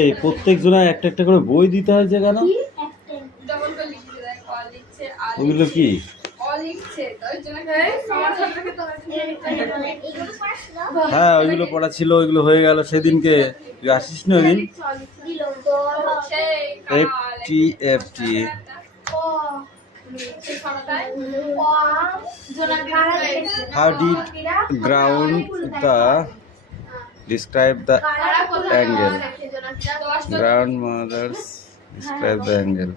এই প্রত্যেক জনের একটা একটা করে বই দিতে হয় যে কেন? ওগুলো কি? হ্যাঁ ওইগুলো পড়া ছিল, ওইগুলো হয়ে গেল সেদিনকে। তুই আসিস না ওইদিন? FT How did describe the angle? Grandmothers describe the angle.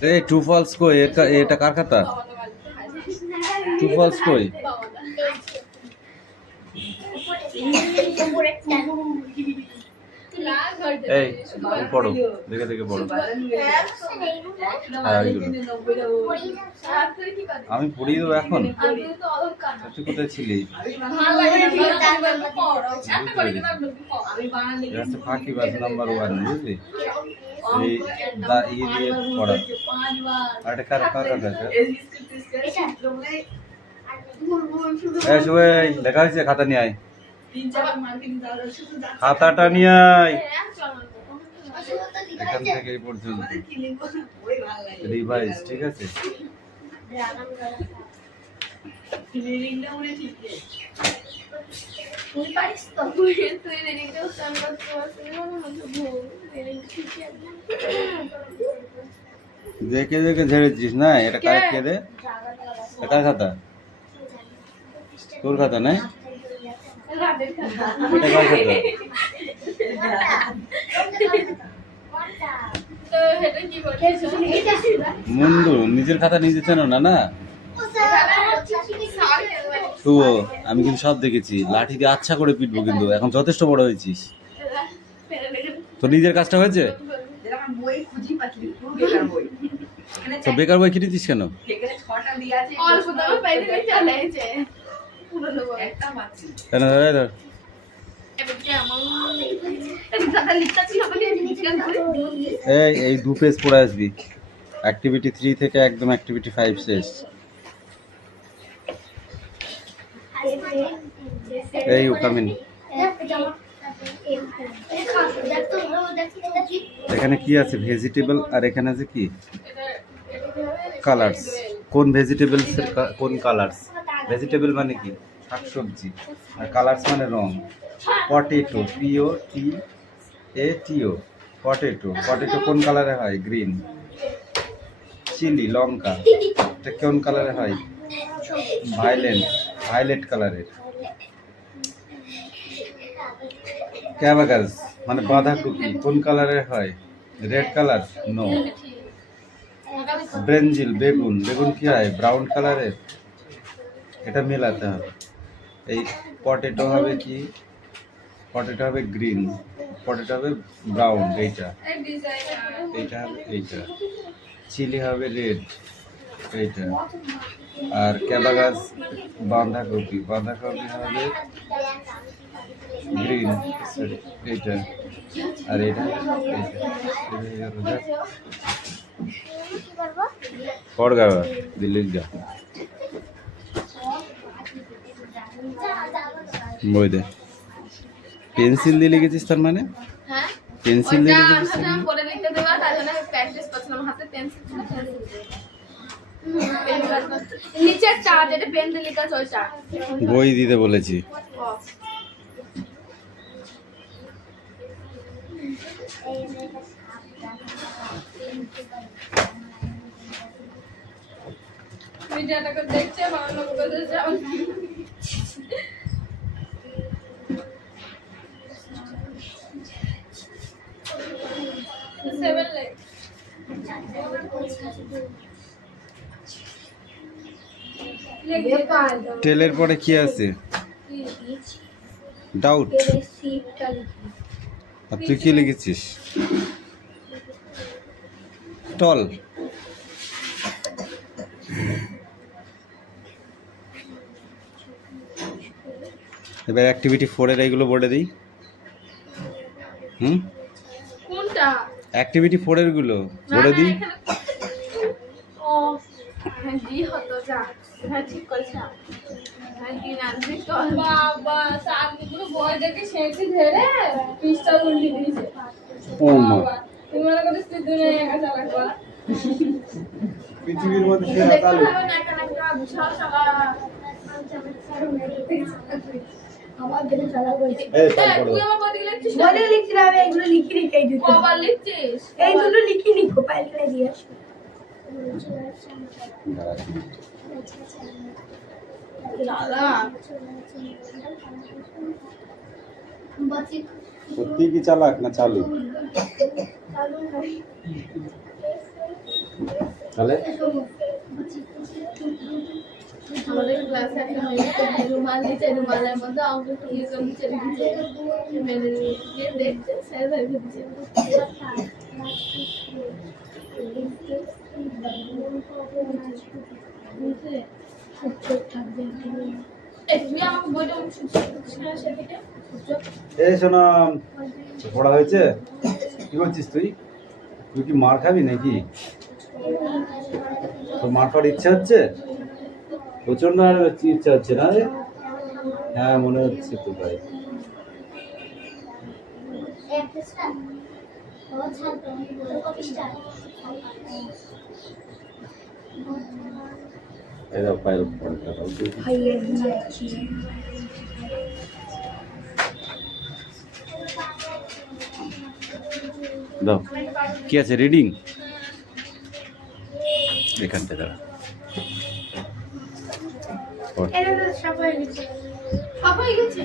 Hey, true false koi? Eta kar khata? True false koi? এই পড়ো, দেখে দেখে পড়ো। আমি পড়িয়ে দেবো এখন। তুই কোথায় ছিলি? ফাঁকিবাজ নাম্বার 1, বুঝলি? এই দিয়ে পড়া। আর এটা কার কাছে? লেখা হয়েছে, খাতা নিয়ে আয়। খাতাটা নিয়ে আয়। এখান থেকে এই পর্যন্ত রিভাইজ, ঠিক আছে? দেখে দেখে ঝেড়েছিস না? এটা কার কে রে? এটা খাতা? তোর খাতা না? এটা কার খাতা? মুন্ডু নিজের খাতা নিজে চেনো না? না শুভ, আমি কিন্তু সব দেখেছি। লাঠি দিয়ে আচ্ছা করে পিটবো, কিন্তু এখন যথেষ্ট বড় হয়েছিস। তো নিজের কাজটা হয়েছে তো বেকার বই কিনেছিস কেন? এই 2 পেজ পড়ে আসবি। অ্যাক্টিভিটি 3 থেকে একদম অ্যাক্টিভিটি 5 শেষ। এই কামিন। এখানে কি আছে? ভেজিটেবল। আর এখানে আছে কি? কালার্স। কোন ভেজিটেবলস এর কোন কালার্স? ভেজিটেবল মানে কি? শাকসবজি। আর কালার্স মানে রং। Potato, POTATO, potato. পটেটো কোন কালারে হয়? গ্রিন। চিলি, লঙ্কা, এটা কোন কালারে হয়? ভায়োলেট কালারের। ক্যাবাগাস মানে বাঁধাকপি কোন কালারের হয়? Red colour? নো। ব্রেঞ্জিল, বেগুন কি হয়? ব্রাউন কালারের। এটা মেলাতে হবে। এই পটেটো হবে কি? পটেটো হবে গ্রিন, পটেটো হবে ব্রাউন। এইটা হবে এইটা। চিলি হবে রেড, এইটা। আর ক্যাবাগাস বাঁধাকপি হবে গ্রিন, এইটা। আর এটা পড় গা দিল্লি যা বই দে। পেন্সিল দিয়ে লিখেছিস তার মানে? হ্যাঁ, পেন্সিল দিয়ে লিখেছিস। আমি পড়ে লিখতে দেবা, তার জন্য প্র্যাকটিস করছিলাম। হাতে পেন্সিল ছিল, নিচে চার্ট, এটা পেন দিয়ে লেখা আছে, ওই চার্ট বই দিতে বলেছি। ভিডিওটাকে দেখছে বাংলা বলতে যাও। টেলের পরে কি আছে? ডাউট। আর তুই কি লিখেছিস? টল। এবার অ্যাক্টিভিটি 4 এর এইগুলো বোর্ডে দিই। কোনটা? অ্যাক্টিভিটি 4 এর গুলো বোর্ডে দিই। ও হ্যাঁ দি হতো যা। হ্যাঁ ঠিক করেছ। হ্যাঁ দিন আনবি তো বাবা সামনেগুলো বই দেখে সেটি ধরে পিস্তা উল্টি দিয়েছে। ও মা, তুমি মনে করছিস তুই দুনিয়া একা চালাবা? পৃথিবীর মধ্যে সেরা চালু। আমার দেখে চালা বলছি। এই তারপর তুই আমার বই লিখছিস? বলে লিখছি আমি এগুলো লিখি লিখে এই দুটো কবার লিখছিস? এইগুলো লিখি লিখো ফাইল করে দিয়ে আসো চালা সত্যি কি চালাক না চালু? তাহলে আমাদের ক্লাসে একটা মেয়ে রুমাল দিচ্ছে, রুমালের মধ্যে অঙ্ক ইয়ে করে দিচ্ছে, লিখছে মেনে নিয়ে দেখছে স্যার ধরে দিচ্ছে। তুই আমাকে বইটা সেদিকে এই শোনা, পড়া হয়েছে? কি করছিস তুই? তুই কি মার খাবি নাকি? তোর মার খাওয়ার ইচ্ছা হচ্ছে? প্রচন্ড ইচ্ছা হচ্ছে না রে? হ্যাঁ মনে হচ্ছে তো ভাই। এরা পায়ের দাও, কি আছে রিডিং? এখান থেকে দাঁড়া। এটা তো সব হয়ে গেছে সবাই গেছে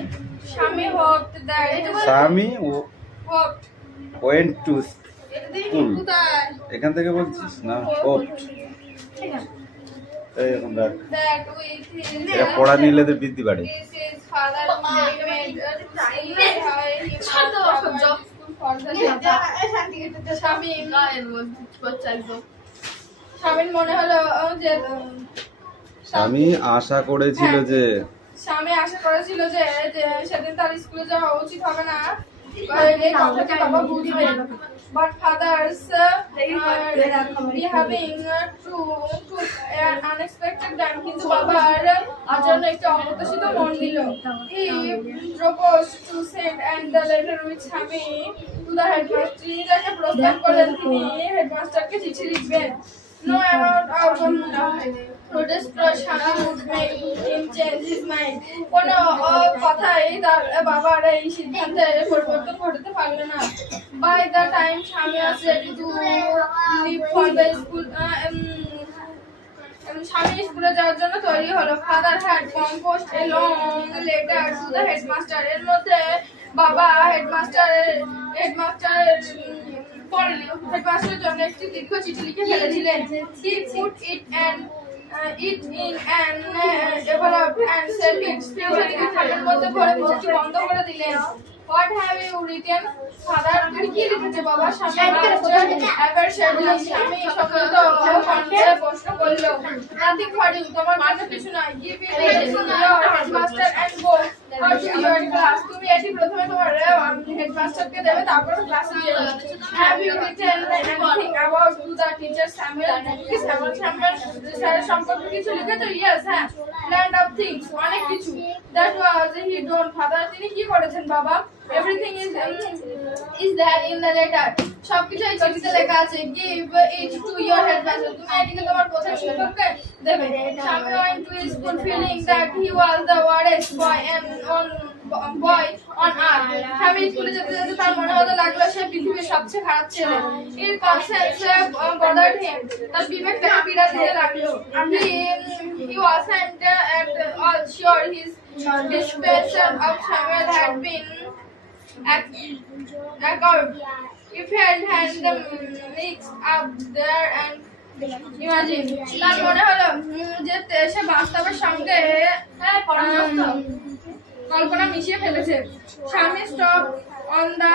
স্বামী হোকতে দেয় এটা বল স্বামী হোক ওয়েন্ট টু এটা দিয়ে স্কুল। কোথায় এখান থেকে বলছিস না? ঠিক আছে এই এখন দেখ, that with his এটা পড়া নিলে তো বৃদ্ধি বাড়ে। this is father made a sign how he must job for the স্বামী গায়ের মধ্যে বাচ্চা একদম স্বামীর মনে হলো যে স্বামী আশা করেছিল যে স্বামী আশা করেছিল যে যে সেদিন তার স্কুলে যাওয়া উচিত হবে না, এই কথাটা বাবা বুঝবে। But fathers behaving to an unexpected time, কিন্তু বাবার আচরণে একটু অপ্রত্যাশিত মন দিল। He proposed to send and the letter which Swami to the headmaster. তিনি তাকে প্রস্তাব করলেন তিনি হেডমাস্টারকে চিঠি লিখবেন। No amount of protest Swami would make him change his mind. কোনো কথাই তার বাবার এই সিদ্ধান্তে পরিবর্তন ঘটাতে পারল না। By the time Swami was ready to leave for the school, স্বামী স্কুলে যাওয়ার জন্য তৈরি হলো। Father had compost a long letter to the headmaster. এর মধ্যে বাবা হেডমাস্টারের হেডমাস্টারের জন্য একটি দীর্ঘ চিঠি লিখে ফেলেছিলেন। He put it in an envelope and sent it. চিঠিটিকে খামের মধ্যে ভরে মুখটি বন্ধ করে দিলেন। What have you written? Father কি লিখেছে বাবা? স্বামী এবার সেগুলো স্বামী সকলত কণ্ঠে প্রশ্ন করল। Nothing for you, তোমার মাঝে কিছু নাই। Give it to your headmaster and go to your class. তুমি এটি প্রথমে তোমার হেডমাস্টারকে দেবে, তারপর ক্লাসে যাবে। Have you written anything about to the teacher Samuel? কি Samuel স্যারের সম্পর্কে কিছু লিখেছো? Yes, হ্যাঁ। Land of things, অনেক কিছু। That was he don't. Father তিনি কি করেছেন বাবা? Everything is there in the letter. সবকিছু এই চিঠিতে লেখা আছে। Give it to your headmaster. তুমি এটিকে তোমার প্রধান শিক্ষককে দেবে। Swami went to school feeling that he was the worst boy on earth. স্বামী স্কুলে যেতে যেতে তার মনে হতে লাগলো সে পৃথিবীর সবচেয়ে খারাপ ছেলে। His conscience bothered him. তার বিবেক তাকে পীড়া দিতে লাগলো। He wasn't at all sure his dispensation of Samuel had been accurate. If he had mixed up there and imagine, তার মনে হলো যে সে বাস্তবের সঙ্গে কল্পনা মিশিয়ে ফেলেছে। স্বামী stop on the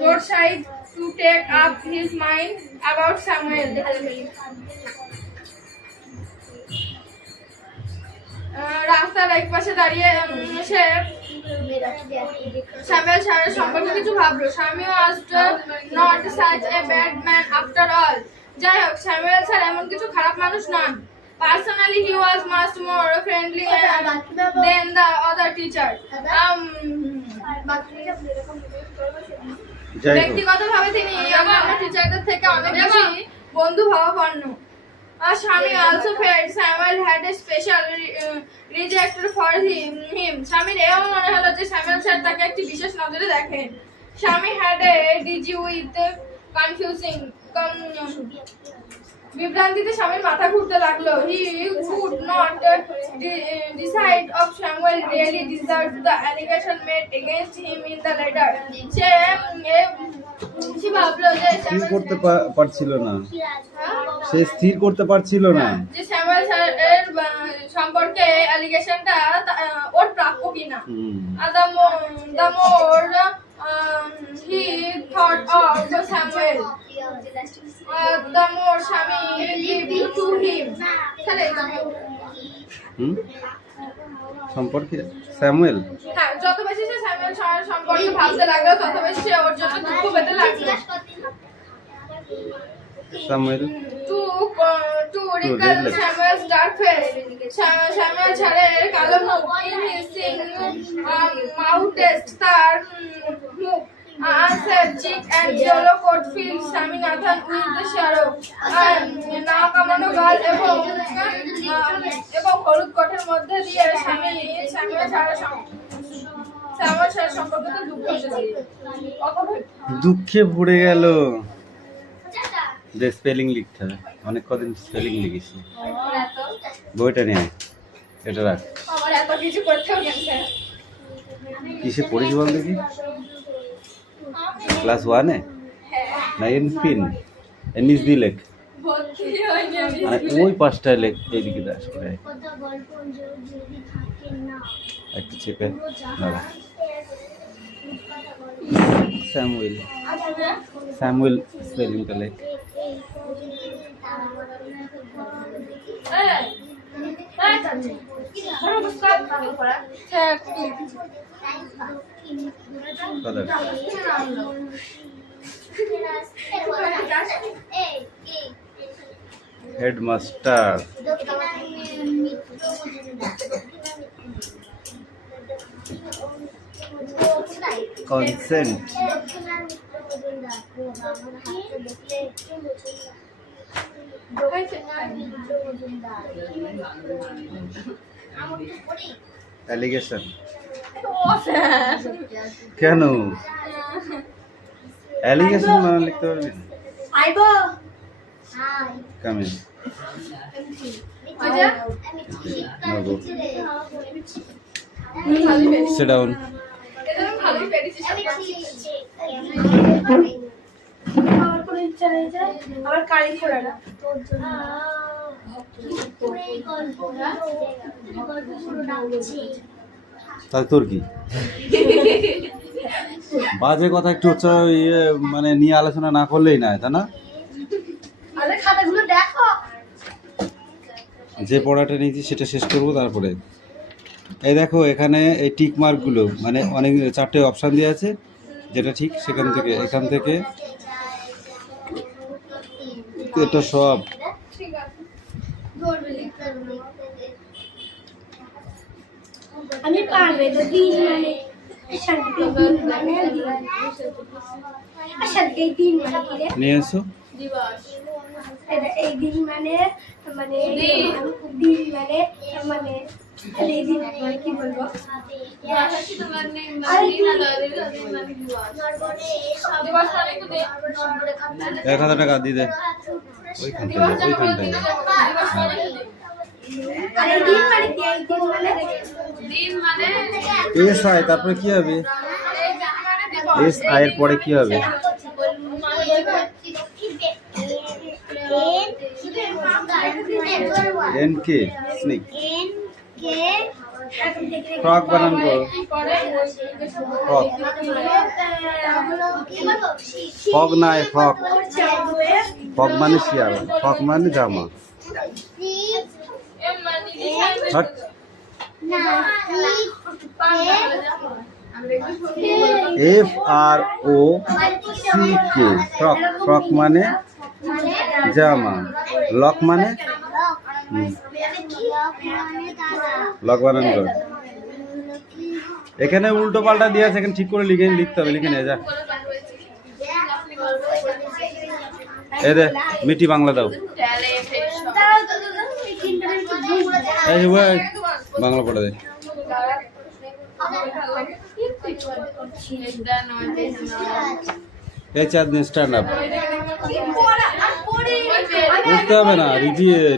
roadside to take up his mind about Samuel. রাস্তার এক পাশে দাঁড়িয়ে সে স্যামুয়েল স্যারের সম্পর্কে কিছু ভাবলো। Samuel was not such a bad man after all. যাই হোক, স্যামুয়েল স্যার এমন কিছু খারাপ মানুষ নন। Personally, he was much more friendly than the other teacher. ব্যক্তিগতভাবে তিনি অন্যান্য টিচারদের থেকে অনেক বেশি বন্ধু ভাবাপন্ন। Shami also felt Samuel had a special respect for him. স্বামীর এও মনে হলো যে স্যামুয়েল স্যার তাকে একটি বিশেষ নজরে দেখেন। Shami had a dizzy with confusing বিভ্রান্তিতে স্বামীর মাথা ঘুরতে লাগলো। He could not decide if Samuel really deserved the allegation made against him in the letter. সে ভাবলো যে স্থির করতে পারছিল না, সে স্থির করতে পারছিল না যে স্যামুয়েল স্যারের সম্পর্কে অ্যালিগেশনটা ওর প্রাপ্য কিনা। The more he thought of Samuel, the more Shami gave to him. সম্পর্কে স্যামুয়েল, হ্যাঁ, যত বেশি সে স্যামুয়েল স্যারের সম্পর্কে ভাবতে লাগলো তত বেশি সে ওর জন্য দুঃখ পেতে লাগলো। Samuel to recall Samuel's dark face, Samuel স্যারের কালো মুখ, in his mouth test তার মুখ, answer cheek and yellow coat filled Swaminathan with the shadow, না কামানো গাল এবং হলুদ কোটের মধ্যে দিয়ে স্যামুয়েল স্যারের সম্পর্কে দুঃখ এসেছে। দুঃখে ভরে গেল। যে স্পেলিং লিখতে হবে, অনেক কদিন স্পেলিং লিখেছি। বইটা নিয়ে এটা রাখ। আমার এত কিছু করতেও গেছে। কিসে পড়িস বল দেখি? ক্লাস 1-এ না এনফিন এনিস দি লেখ, মানে ওই পাঁচটায় লেখ এইদিকে দাস করে একটু চেপে দাঁড়া। স্যামুয়েল, স্যামুয়েল স্পেলিংটা লেখ। Headmaster consent allegation. কেন অ্যালিগেশন মানে লিখতে পারবি না? আইবো কামিং সিট ডাউন। আমার কোনো ইচ্ছা নেই যে আমার কালি ফোড়াটা তাহলে তোর কি বাজে কথা একটু মানে নিয়ে আলোচনা না করলেই না, তাই না? খাতাগুলো দেখো, যে পড়াটা নিয়েছি সেটা শেষ করবো, তারপরে এই দেখো এখানে এই টিক মার্কগুলো মানে অনেক 4টে অপশান দেওয়া আছে, যেটা ঠিক সেখান থেকে এখান থেকে এটা সব আমি পারবে তো দিন মানে শান্তি দিন মানে শান্তি দিন মানে কি রে নিয়ে এসো। এই দিন মানে মানে দিন মানে মানে এই দিন মানে কি বলবো এক হাজার টাকা দিয়ে দে ওইখানটায়। আর এই দিন মানে কি এই দিন মানে এস আই তারপরে কি হবে? এস আই এর পরে কি হবে? এন কে স্নেক ফ্রক বানান করো। কি করে ফ্রক, ফ্রক নয় ফ্রক। ফ্রক মানে শিয়াল, ফ্রক মানে জামা। হট। FROCK, frock. ফ্রক মানে জামা, লক মানে লক বানান করো। এখানে উল্টো পাল্টা দিয়ে আছে, এখানে ঠিক করে লিখতে হবে, লিখে নিয়ে যা। এই দে মিটি বাংলা দাও। এই ওই বাংলা পড়ে দে। এই চাঁদনি স্ট্যান্ড আপ। বুঝতে হবে না,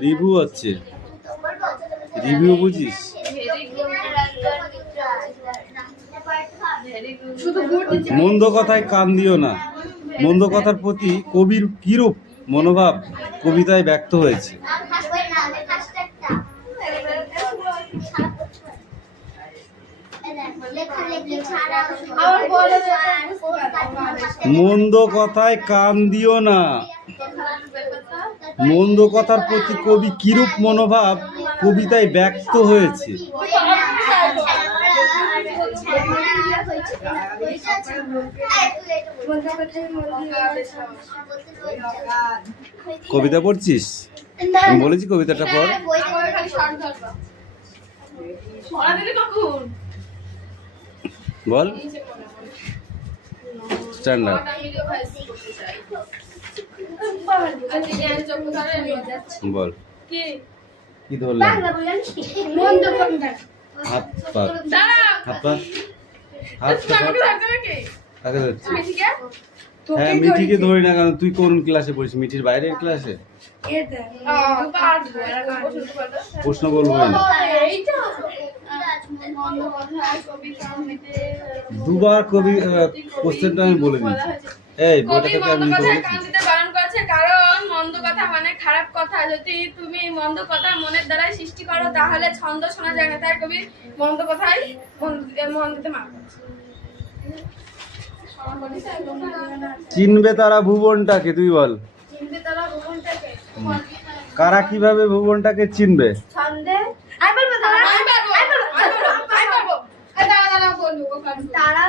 রিভিউ হচ্ছে, রিভিউ বুঝিস। মন্দ কথায় কান দিও না। মন্দ কথার প্রতি কবির কিরূপ মনোভাব কবিতায় ব্যক্ত হয়েছে। মন্দ কথায় কান দিও না। মন্দ কথার প্রতি কবি কিরূপ মনোভাব কবিতায় ব্যক্ত হয়েছে। কবিতা পড়ছিস? আমি বলেছি কবিতাটা পড়। বল স্ট্যান্ড আপ। বল কি ধরলাম? হাত পা, হাত পা, হাত পা। কাকে ধরছিস? হ্যাঁ মিঠিকে ধরি না কেন? তুই কোন ক্লাসে পড়িস? মিঠির বাইরের ক্লাসে? প্রশ্ন বলবো না। দুবার কবি কোশ্চেনটা আমি বলে দিচ্ছি। এই বইটাকে আমি বলেছি কারণ মন্দ কথা মানে খারাপ কথা। যদি তুমি মন্দ কথা মনের দ্বারাই সৃষ্টি করো তাহলে ছন্দ শোনা যায় না। তাই কবি মন্দ কথাই মন্দতে মার। চিনবে তারা ভুবনটাকে, তুই বল। চিনবে তারা ভুবনটাকে, কারা কিভাবে ভুবনটাকে চিনবে? ছন্দে তারা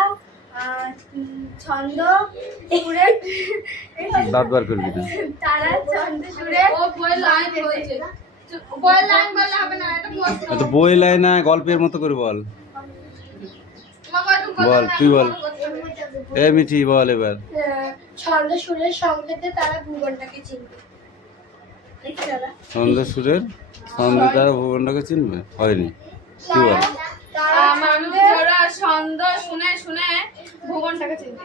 ছন্দ সুরে, দাঁত বার করবি না। তারা ছন্দ সুরে তো বই লাই না, গল্পের মতো করে বল। বল তুই বল। এ মিঠি বল এবার। ছন্দ সুরের সংকেতে তারা ভুবনটাকে চিনবে। ছন্দ সুরের ছন্দে তারা ভুবনটাকে চিনবে, হয়নি? কি বল? মানুষরা ছন্দ শুনে শুনে ভুবনটাকে চিনবে।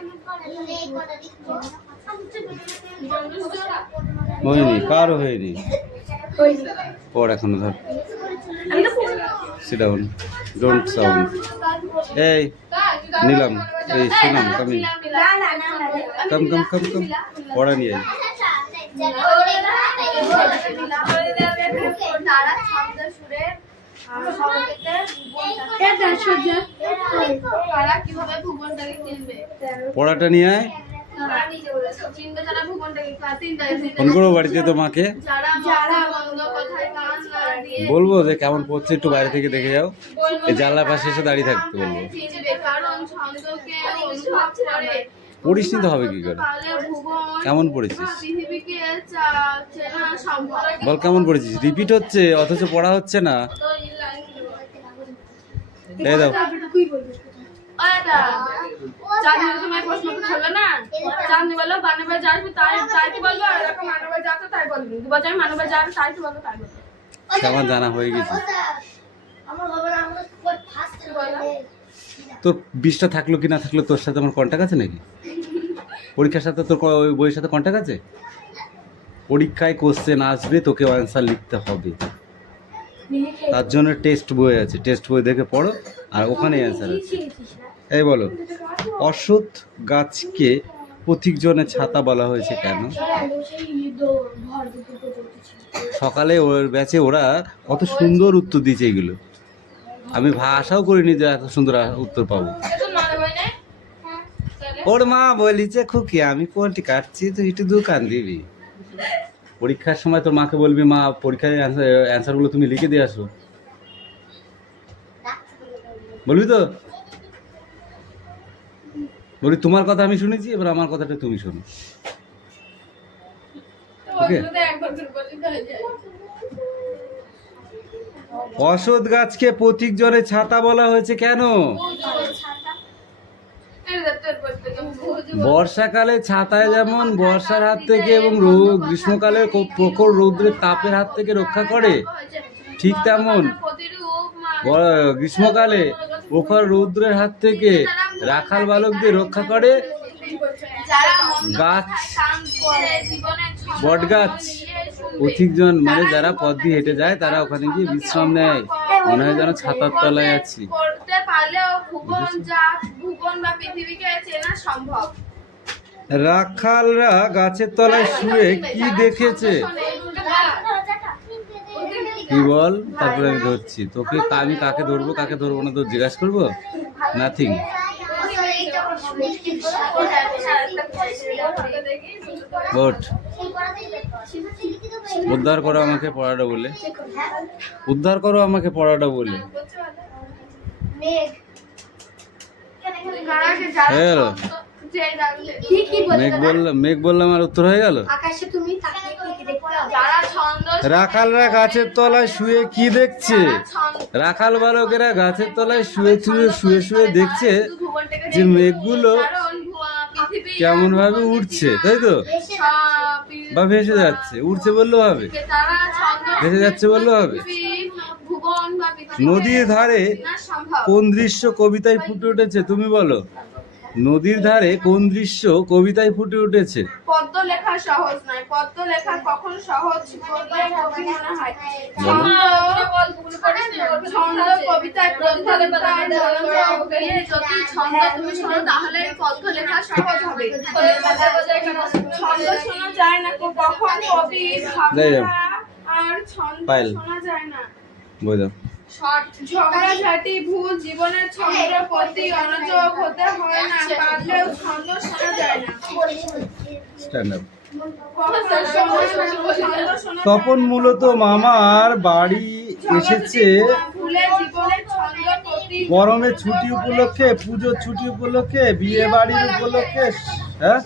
হয়নি, কারও হয়নি। পড় এখনো, ধর। Sit down, don't sound. এই নিলাম, এই শুনাম, কামি কম কম কম কম পড়া নিয়ে আয়। তারা ছন্দ সুরের কিভাবে ভুবনটাকে চিনবে? পড়াটা নিয়ে আয়। চিনবে তারা ভুবনটাকে। ফোন করবো বাড়িতে তো মাকে, যারা মন্দ কথায় কান না দিয়ে বলবো যে কেমন পড়ছে একটু বাইরে থেকে দেখে যাও। এই জানলার পাশে এসে দাঁড়িয়ে থাকতে বলবো। চিনবে কারণ ছন্দকে অনুভব করে। পড়িস নি তো হবে কি করে? তাহলে ভুবন কেমন পড়েছিস পৃথিবীকে চেনা সম্ভব। বল কেমন পড়েছিস? রিপিট হচ্ছে অথচ পড়া হচ্ছে না। তো এই লাইন এই দাও। চাঁদনি তোমায় প্রশ্ন করলো না? চাঁদনি বললো মানবে যা আসবে তাই তাই কি বলবো, আর এরকম মানবে যা তো তাই বলবি। দুবার আমি মানবে যা তাই কি বলবো তাই বলবো। আমার জানা হয়ে গেছে। আমার বাবা আমাকে খুব ফাস্ট বলে। তোর 20টা থাকলো কি না থাকলো, তোর সাথে আমার কন্টাক্ট আছে নাকি? পরীক্ষার সাথে তোর ওই বইয়ের সাথে কন্টাক্ট আছে? পরীক্ষায় কোশ্চেন আসবে, তোকে অ্যান্সার লিখতে হবে। তার জন্য টেস্ট বই আছে, টেস্ট বই দেখে পড়ো, আর ওখানে অ্যান্সার আছে। এই বলো, অশ্বত্থ গাছকে পথিকজনের ছাতা বলা হয়েছে কেন? সকালে ওর ব্যাচে ওরা কত সুন্দর উত্তর দিয়েছে এগুলো। আমি আশাও করিনি যে এত সুন্দর উত্তর পাবো। তো মানে হয় না ওর মা বলিছে খুকি আমি কোনটি কাটছি তুই একটু দোকান দিবি। পরীক্ষার সময় তোর মাকে বলবি মা পরীক্ষার অ্যান্সারগুলো তুমি লিখে দিয়ে আসো, বলবি তো? বলি তোমার কথা আমি শুনেছি, এবার আমার কথাটা তুমি শোনো। ওকে। একবার করে বলি হয়ে যায়। অসৎ গাছকে প্রতীক জ্বরে ছাতা বলা হয়েছে কেন? বর্ষাকালে ছাতায় যেমন বর্ষার হাত থেকে এবং গ্রীষ্মকালে প্রখর রৌদ্রের তাপের হাত থেকে রক্ষা করে, ঠিক তেমন গ্রীষ্মকালে প্রখর রৌদ্রের হাত থেকে রাখাল বালকদের রক্ষা করে গাছ, বট গাছ। পথিকজন মানে যারা পথ দিয়ে হেঁটে যায় তারা ওখানে গিয়ে বিশ্রাম নেয়, মনে হয় যেন ছাতার তলায় আছি। করতে পারলেও ভুবন বা পৃথিবীকে চেনা সম্ভব। রাখালরা গাছের তলায় শুয়ে কি দেখেছে? কি বল, তারপরে আমি ধরছি তোকে। আমি কাকে ধরবো কাকে ধরবো না তো জিজ্ঞাসা করবো? নাথিং। ওঠ, উদ্ধার করো আমাকে পড়াটা বলে, উদ্ধার করো আমাকে পড়াটা বলে। হয়ে গেল? মেঘ বললাম আর উত্তর হয়ে গেল। আকাশে তুমি তাকিয়ে কি দেখতে পাও? যারা ছন্দ রাখালরা গাছের তলায় শুয়ে কি দেখছে? রাখাল বালকেরা গাছের তলায় শুয়ে শুয়ে শুয়ে শুয়ে দেখছে যে মেঘগুলো কেমন ভাবে উঠছে, তাই তো? বা ভেসে যাচ্ছে, উঠছে বললেও হবে, ভেসে যাচ্ছে বললেও হবে। নদীর ধারে কোন দৃশ্য কবিতায় ফুটে উঠেছে তুমি বলো? নদীর ধারে কোন দৃশ্য কবিতায় ফুটে উঠেছে? পদ্ম লেখা সহজ নয়, পদ্ম লেখা কখন সহজ বললে কবি মনে হয়? ছন্দ কবিতায় প্রতিফলিতায় যদি ছন্দ তুমি শোনো তাহলে পদ্ম লেখা সহজ হবে। ছন্দ শোনা যায় না কখন কবি ভাবনা আর ছন্দ শোনা যায় না। বই দাও। ঝগড়াঝাটি ভুল জীবনের ছন্দের প্রতি অনযোগ হতে হয় না, পারলেও ছন্দ শোনা যায় না। Stand up. তপন মূলত মামার বাড়ি এসেছে গরমের ছুটি উপলক্ষে, পুজোর ছুটি উপলক্ষে, বিয়ে বাড়ির উপলক্ষে। হ্যাঁ,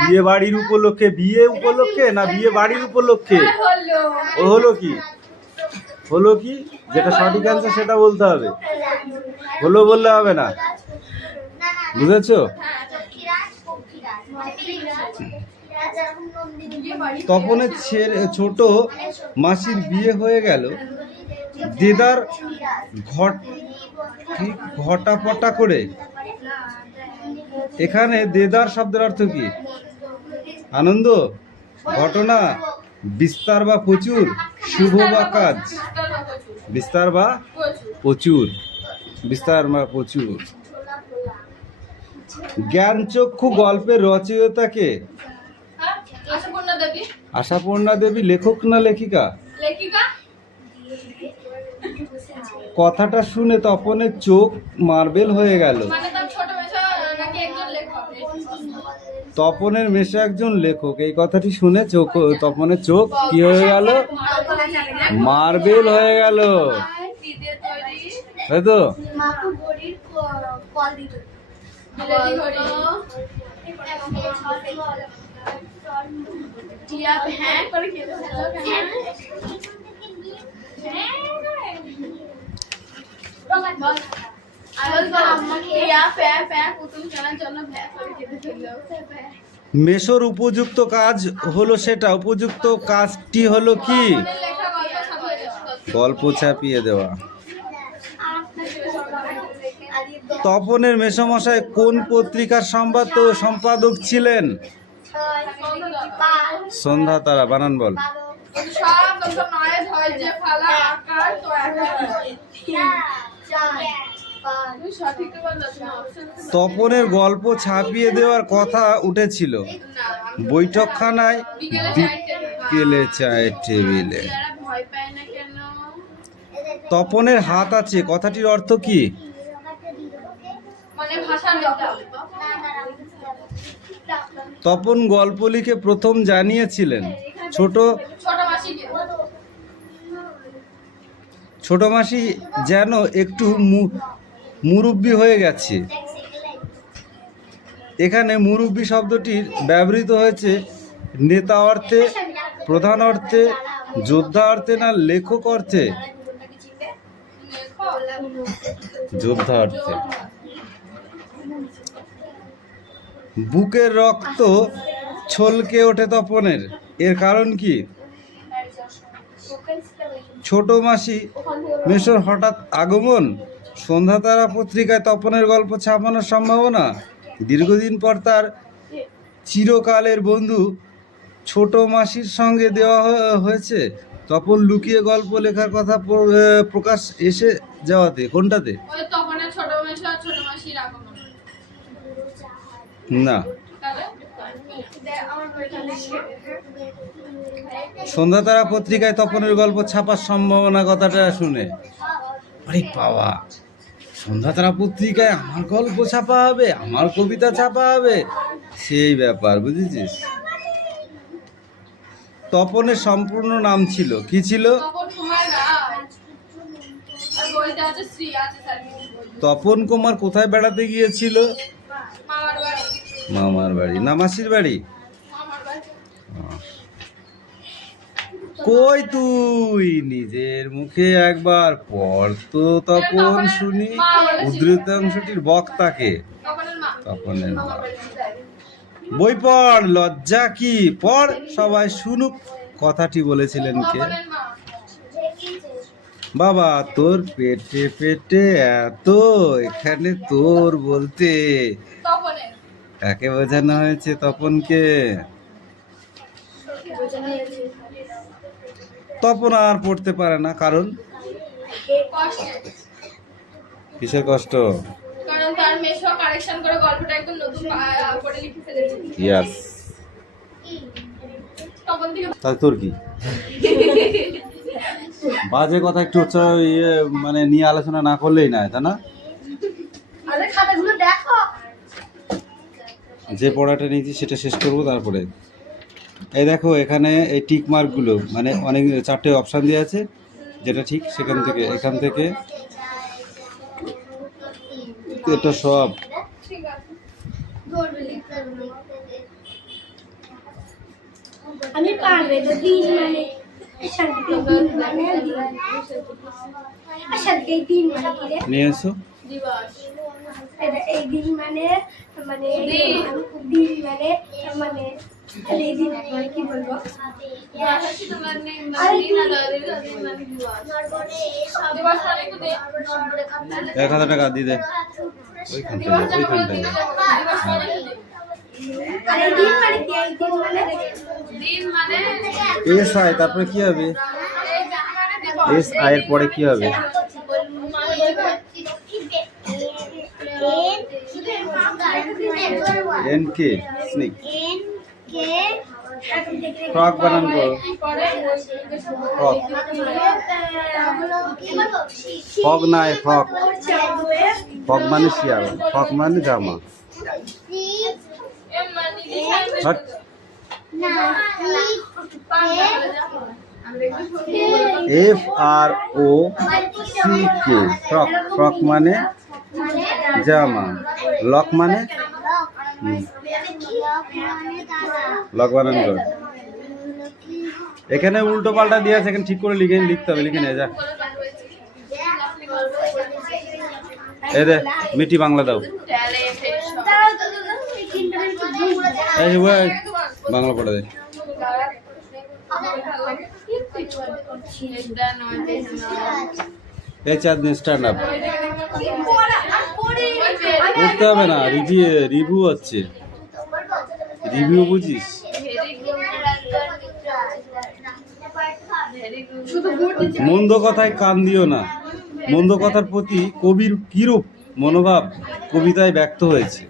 বিয়ে বাড়ির উপলক্ষে, বিয়ে উপলক্ষে না বিয়ে বাড়ির উপলক্ষে? ও হলো কি, হলো কি? যেটা সঠিক অ্যান্সার সেটা বলতে হবে, হলো বললে হবে না, বুঝেছো? তপনের ছোট মাসির বিয়ে হয়ে গেল। দেদার ঘটাপটা করে। এখানে দেদার শব্দের অর্থ কি? আনন্দ, ঘটনা, বিস্তার বা প্রচুর, শুভ বা কাজ। বিস্তার বা প্রচুর, বিস্তার বা প্রচুর। জ্ঞানচক্ষু গল্পের রচয়িতাকে? আশাপূর্ণা দেবী। লেখক না লেখিকা? কথাটা শুনে তপনের চোখ মার্বেল হয়ে গেল। তপনের মেশো একজন লেখক, এই কথাটি শুনে তপনের চোখ কি হয়ে গেল? মার্বেল হয়ে গেল, তাই তো? মেশোর উপযুক্ত কাজ হলো সেটা, উপযুক্ত কাজটি হলো কি? গল্প ছাপিয়ে দেওয়া। তপনের মেসোমশাই কোন পত্রিকার সম্পাদক ছিলেন? সন্ধ্যা তারা। বানান বল। তপনের গল্প ছাপিয়ে দেওয়ার কথা উঠেছিল বৈঠকখানায়, বিকেলে চায়ের টেবিলে। তপনের হাত আছে কথাটির অর্থ কি? মানে ভাষার কথা। তপন গল্প লিখে প্রথম জানিয়েছিলেন ছোট ছোট মাসিকে। ছোট মাসি যেন একটু মুরব্বি হয়ে গেছে। এখানে মুরব্বি শব্দটির ব্যবহৃত হয়েছে নেতা অর্থে, প্রধান অর্থে, যোদ্ধা অর্থে না লেখক অর্থে? যোদ্ধা অর্থে। বুকের রক্ত ছলকে ওঠে তপনের, এর কারণ কি? ছোট মাসি মেশোর হঠাৎ আগমন, সন্ধ্যাতারা পত্রিকায় তপনের গল্প ছাপানোর সম্ভাবনা, দীর্ঘদিন পর তার চিরকালের বন্ধু ছোট মাসির সঙ্গে দেওয়া হয়েছে, তপন লুকিয়ে গল্প লেখার কথা প্রকাশ এসে যাওয়াতে, কোনটাতে? ওই তপনের ছোট মেশো আর ছোট মাসির আগমন। না, তাহলে সন্ধ্যাতারা পত্রিকায় তপনের গল্প ছাপার সম্ভাবনা কথাটা শুনে আরে বাবা, সন্ধ্যাতারা পত্রিকায় আমার গল্প ছাপা হবে, আমার কবিতা ছাপা হবে, সেই ব্যাপার, বুঝেছিস? তপনের সম্পূর্ণ নাম ছিল কি? ছিল তপন কুমার রায়। আর বইতে আছে শ্রী আছে স্যার। তপন কুমার কোথায় বেড়াতে গিয়েছিল? মামার বাড়ি। মামার বাড়ি না মাসির বাড়ি? মামার বাড়ি। কই তুই নিজের মুখে একবার পড় তো তপন শুনি উদ্ধৃতাংশটির বক্তাকে। তপনের মা। তপনের মা। মামার বাড়ি। বই পড়, লজ্জা কি? পড়, সবাই শুনুক কথাটি বলেছিলেন কে? তপনের মা। বাবা তোর পেটে পেটে এত, এখানে তোর বলতে তপনের। কাকে বোঝানো হয়েছে? তপনকে। তপন আর পড়তে পারে না, কারণ কষ্টে। কিসের কষ্ট? কারণ তার মেশো কারেকশন করে গল্পটা একদম নতুন করে লিখে ফেলেছে। ইয়াস। তপন থেকে তাহলে তোর কি? বাজে কথা একটু মানে নিয়ে আলোচনা না করলেই না, তাই না? আরে খাতাগুলো দেখো। যে পড়াটা নিয়েছি সেটা শেষ করবো, তারপরে এই দেখো এখানে এই টিক মার্কগুলো মানে অনেক 4টে অপশান দেওয়া আছে, যেটা ঠিক সেখান থেকে এখান থেকে এটা সব ঠিক আছে। আমি পারবে তো দিন মানে শান্তিকে দিন মানে শান্তিকে দিন মানে কি রে? নিয়ে এসো। দিবস। এই দিন মানে মানে দিন মানে মানে এই দিন মানে কি বলবো? দিবস মানে একটু দে। 1000 টাকা দিয়ে দে ওইখান থেকে, ওইখানটায়। দিবস মানে একটু দে। আর এই দিন মানে কি? এই দিন মানে দিন মানে এস আই, তারপরে কি হবে? এস আই এর পরে কি হবে? N K snake. ফ্রক বানান করো। ফ্রক, ফ্রক নাই, ফ্রক। ফ্রক মানে শিয়াল, ফ্রক মানে জামা। হট। এফ আর ও সি কে, ফ্রক। ফ্রক মানে জামা, লক মানে লক বানান করো। এখানে উল্টো পাল্টা দিয়ে আছে, এখানে ঠিক করে লিখতে হবে, লিখে নিয়ে যা। এই দে মিটি বাংলা দাও। এই ওই বাংলা পড়ে দে। এই চাঁদনি স্ট্যান্ড আপ। পড়তে হবে না, রিভিউ হচ্ছে, রিভিউ বুঝিস? মন্দ কথায় কান দিও না। মন্দ কথার প্রতি কবির কিরূপ মনোভাব কবিতায় ব্যক্ত হয়েছে?